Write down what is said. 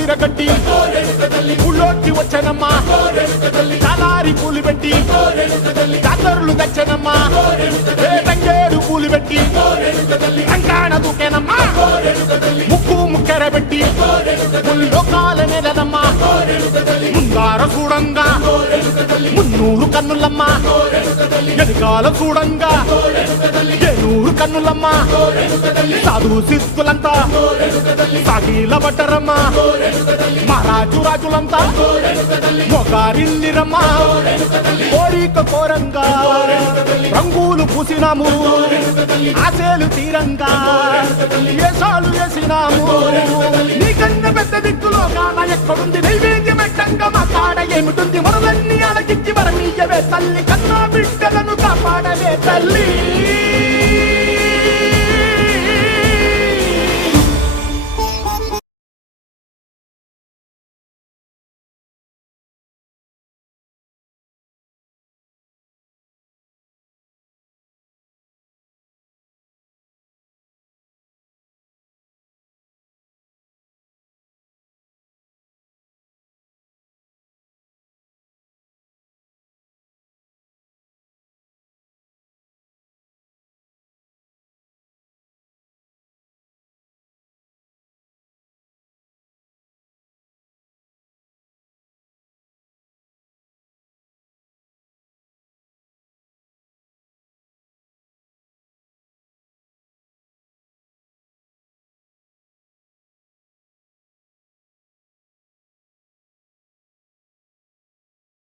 విరగట్టి ఊళ్ళోకి వచ్చనమ్మా చాలారి పూలు పెట్టి జాతరులు తెచ్చనమ్మా తంగేడు పూలు పెట్టి రంగాణ దూకేనమ్మా ముక్కు ముక్కెర పెట్టి ముల్లోకాల నెలనమ్మా ముందార చూడంగా మున్నూరు కన్నులమ్మా ఎనకాల చూడంగా ఏనూరు కన్నులమ్మా సాధు సిద్ధులంతా సాగిల పట్టరమ్మా మహారాజు రాజులంతా మొగారిల్లిరమ్మా కోరిక కోరంగా రంగులు పూసినాము ఆశలు తీరంగా ఏసాలు వేసినాము నీకన్నా పెద్ద దిక్కులో కాన ఎక్కడుంది నైవేద్యం పెట్టంగా మా కాడ ఏమిటుంది మనలన్నీ అలకించి మరమీయవే తల్లి